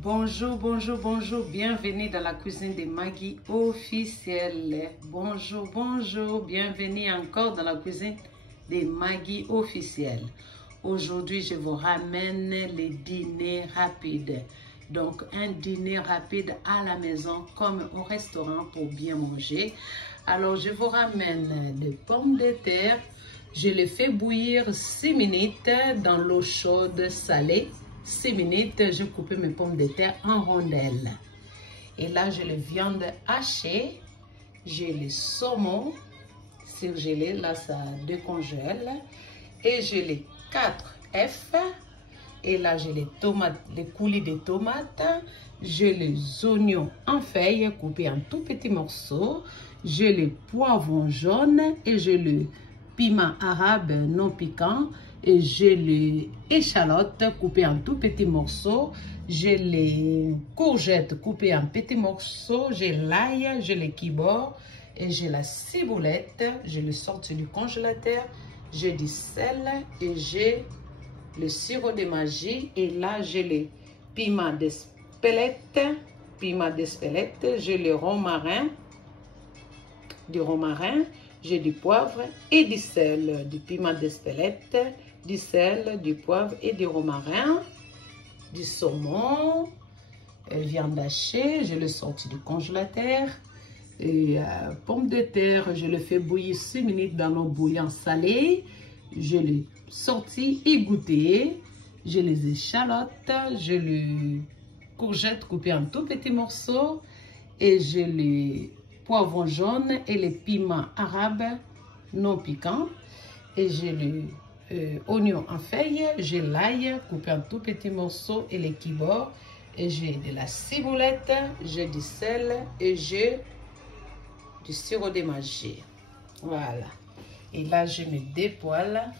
Bonjour, bonjour, bonjour. Bienvenue dans la cuisine de Maggie officielle. Bonjour, bonjour. Bienvenue encore dans la cuisine de Maggie officielle. Aujourd'hui, je vous ramène les dîners rapides. Donc, un dîner rapide à la maison comme au restaurant pour bien manger. Alors, je vous ramène des pommes de terre. Je les fais bouillir 6 minutes dans l'eau chaude salée. 6 minutes, je coupe mes pommes de terre en rondelles. Et là, j'ai les viandes hachées. J'ai les saumons surgelés. Là, ça décongèle. Et j'ai les 4 œufs. Et là, j'ai les tomates, les coulis de tomates. J'ai les oignons en feuilles coupés en tout petits morceaux. J'ai les poivrons jaunes et j'ai le piment arabe non piquant. Et j'ai les échalotes coupées en tout petits morceaux. J'ai les courgettes coupées en petits morceaux. J'ai l'ail, j'ai les kibor et j'ai la ciboulette. Je le sorti du congélateur. J'ai du sel et j'ai le sirop de magie. Et là, j'ai les piments d'Espelette. J'ai le romarin. Du romarin. J'ai du poivre et du sel, du piment d'Espelette, du sel, du poivre et du romarin, du saumon, viande hachée, je le sorti du congélateur, et pommes de terre, je le fais bouillir 6 minutes dans l'eau bouillante salée, je l'ai sorti égoutter, j'ai les échalotes, j'ai les courgettes coupées en tout petits morceaux et j'ai les poivrons jaunes et les piments arabes non piquants. Et j'ai les oignons en feuilles, j'ai l'ail coupé en tout petits morceaux et les kibor. Et j'ai de la ciboulette, j'ai du sel et j'ai du sirop de magie. Voilà. Et là, je me dépoêle.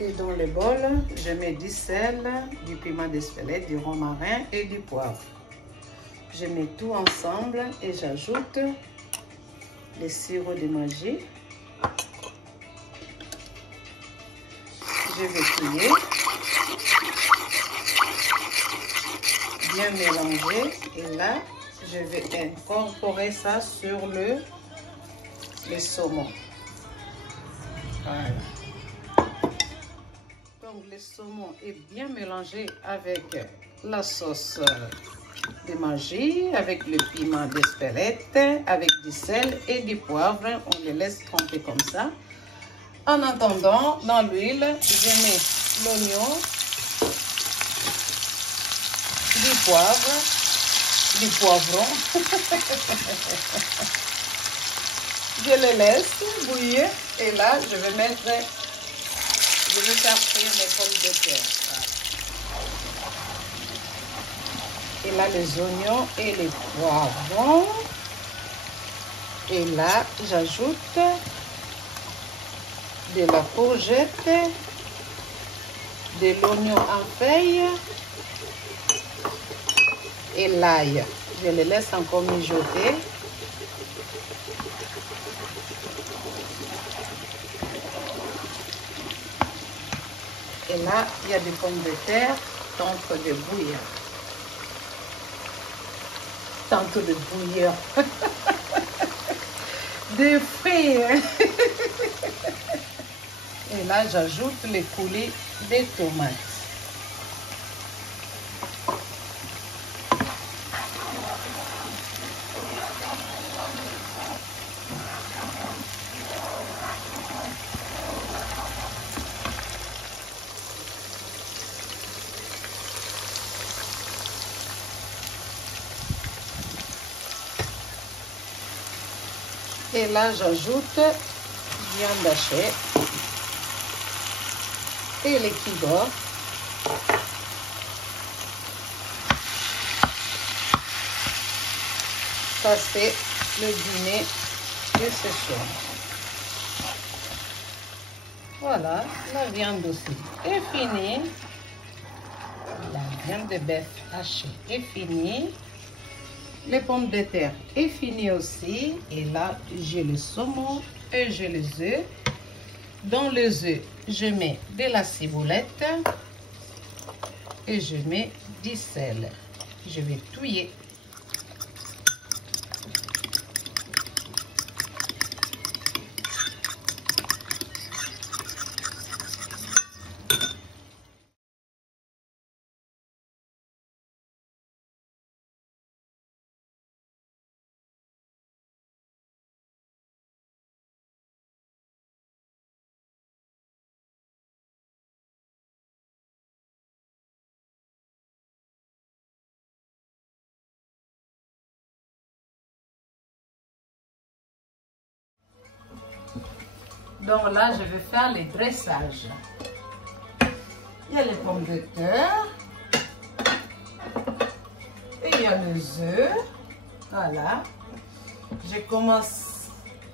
Et dans le bol, je mets du sel, du piment d'Espelette, du romarin et du poivre. Je mets tout ensemble et j'ajoute le sirop de magie. Je vais touiller, bien mélanger et là, je vais incorporer ça sur le saumon. Voilà. Donc le saumon est bien mélangé avec la sauce de magie, avec le piment d'Espelette, avec du sel et du poivre. On les laisse tremper comme ça. En attendant, dans l'huile, je mets l'oignon, du poivre, du poivron. Je les laisse bouillir et là, je vais faire frire les pommes de terre. Voilà. Et là, les oignons et les poivrons. Et là, j'ajoute de la courgette, de l'oignon en feuilles et l'ail. Je les laisse encore mijoter. Et là, il y a des pommes de terre tantôt de bouillir. Tantôt de bouillir. De frire. Et là, j'ajoute les coulées de tomates. Et là, j'ajoute viande hachée et les kibor. Ça, c'est le dîner de ce soir. Voilà, la viande aussi est finie. La viande de bœuf hachée est finie. Les pommes de terre est fini aussi. Et là, j'ai le saumon et j'ai les œufs. Dans les œufs, je mets de la ciboulette et je mets du sel. Je vais touiller. Donc là, je vais faire les dressages. Il y a les pommes de terre. Et il y a les œufs. Voilà. Je commence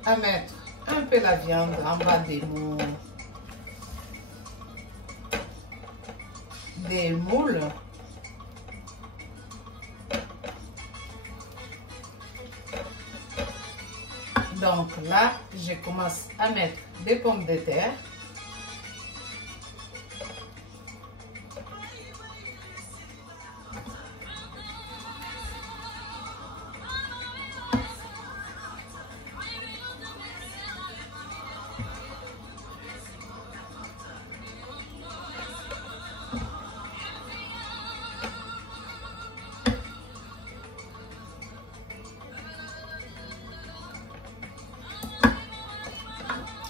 à mettre un peu la viande en bas des moules. Donc là, je commence à mettre des pommes de terre.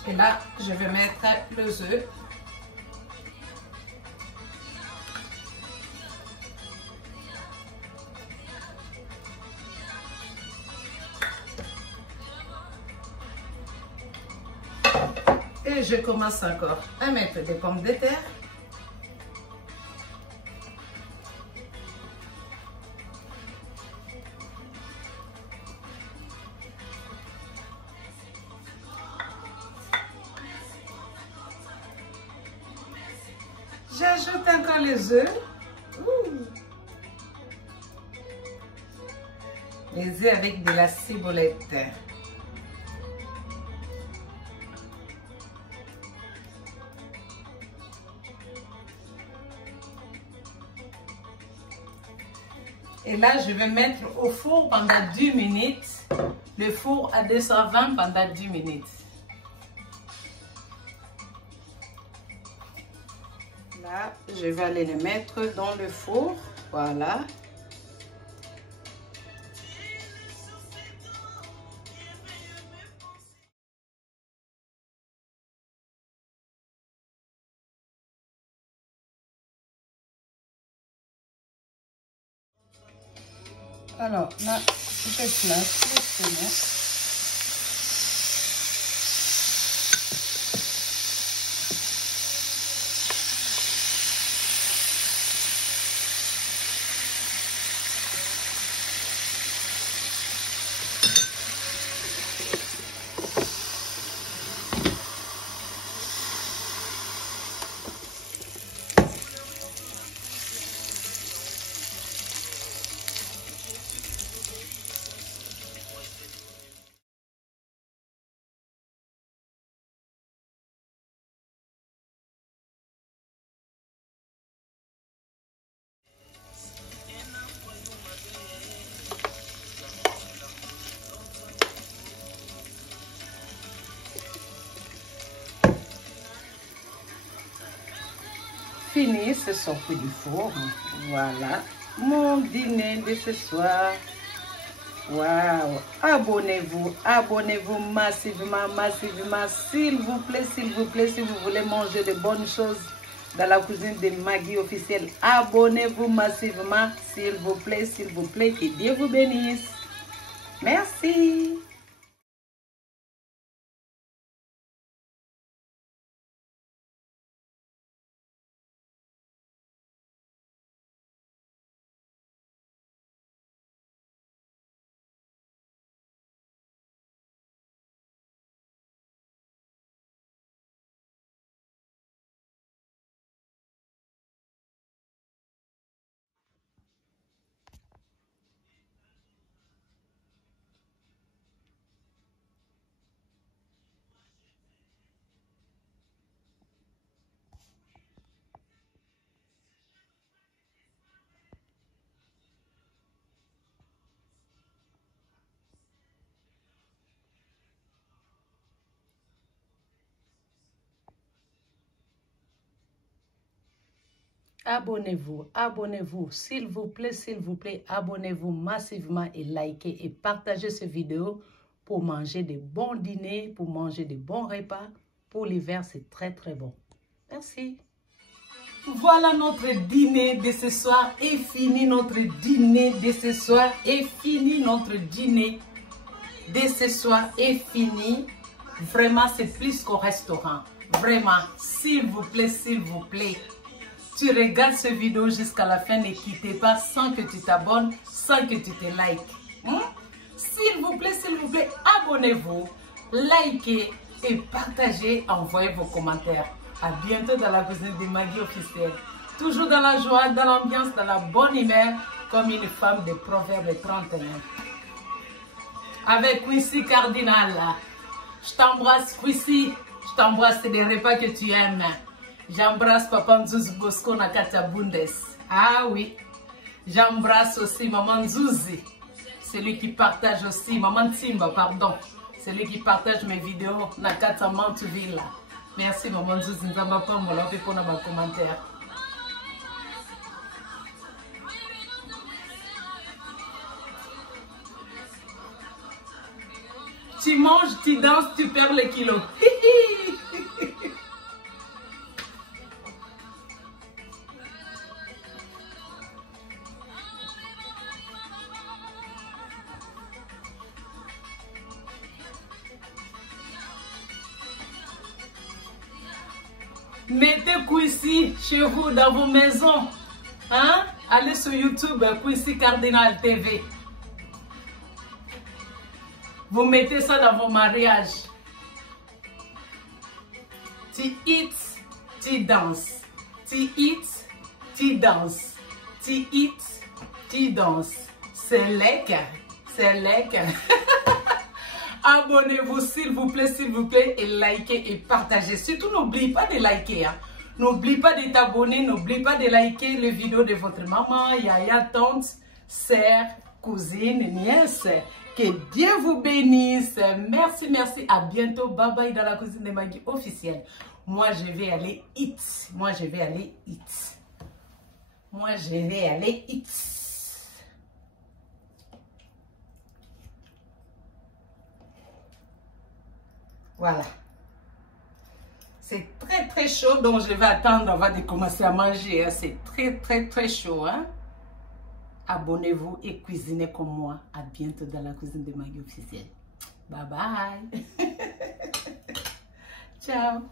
Et là, je vais mettre les œufs. Et je commence encore à mettre des pommes de terre. J'ajoute encore les œufs. Les œufs avec de la ciboulette. Et là, je vais mettre au four pendant 10 minutes. Le four à 220 pendant 10 minutes. Là, je vais aller les mettre dans le four. Voilà. Alors là, je place le saumon. Fini, c'est sorti du four. Voilà, mon dîner de ce soir. Waouh! Abonnez-vous, abonnez-vous massivement, massivement, s'il vous plaît, si vous voulez manger de bonnes choses dans la cuisine de Maggie officielle. Abonnez-vous massivement, s'il vous plaît, que Dieu vous bénisse. Merci. Abonnez-vous, abonnez-vous, s'il vous plaît, abonnez-vous massivement et likez et partagez cette vidéo pour manger de bons dîners, pour manger de bons repas. Pour l'hiver, c'est très très bon. Merci. Voilà, notre dîner de ce soir est fini. Notre dîner de ce soir est fini. Notre dîner de ce soir est fini. Vraiment, c'est plus qu'au restaurant. Vraiment, s'il vous plaît. Tu regardes cette vidéo jusqu'à la fin, ne quittez pas sans que tu t'abonnes, sans que tu te likes. S'il vous plaît, abonnez-vous, likez et partagez, envoyez vos commentaires. À bientôt dans la cuisine de Maggie officielle. Toujours dans la joie, dans l'ambiance, dans la bonne humeur, comme une femme de Proverbe 31. Avec Quincy Cardinal. Je t'embrasse, Quincy. Je t'embrasse, c'est des repas que tu aimes. J'embrasse Papa Nzuzi Bosco Nakata Bundes. Ah oui. J'embrasse aussi Maman Nzuzi. Celui qui partage aussi, Maman Timba, pardon. Celui qui partage mes vidéos Nakata Mantouville. Merci Maman Nzuzi, nous avons pas mon love pour nos commentaires. Tu manges, tu danses, tu perds les kilos. Mettez Quincy chez vous, dans vos maisons. Hein? Allez sur YouTube, Quincy Cardinal TV. Vous mettez ça dans vos mariages. Tu eats, tu danses. Tu eats, tu danses. Tu eats, tu danses. C'est lecker. C'est lecker. Abonnez-vous s'il vous plaît et likez et partagez. Surtout n'oubliez pas de liker. Hein. N'oublie pas de t'abonner, n'oublie pas de liker les vidéos de votre maman, yaya, tante, sœur, cousine, nièce. Que Dieu vous bénisse. Merci. À bientôt. Bye bye dans la cuisine de Maggie officielle. Moi je vais aller eat. Voilà. C'est très chaud, donc je vais attendre avant de commencer à manger. Hein. C'est très chaud. Hein? Abonnez-vous et cuisinez comme moi. À bientôt dans la cuisine de Maggie officielle. Bye bye. Ciao.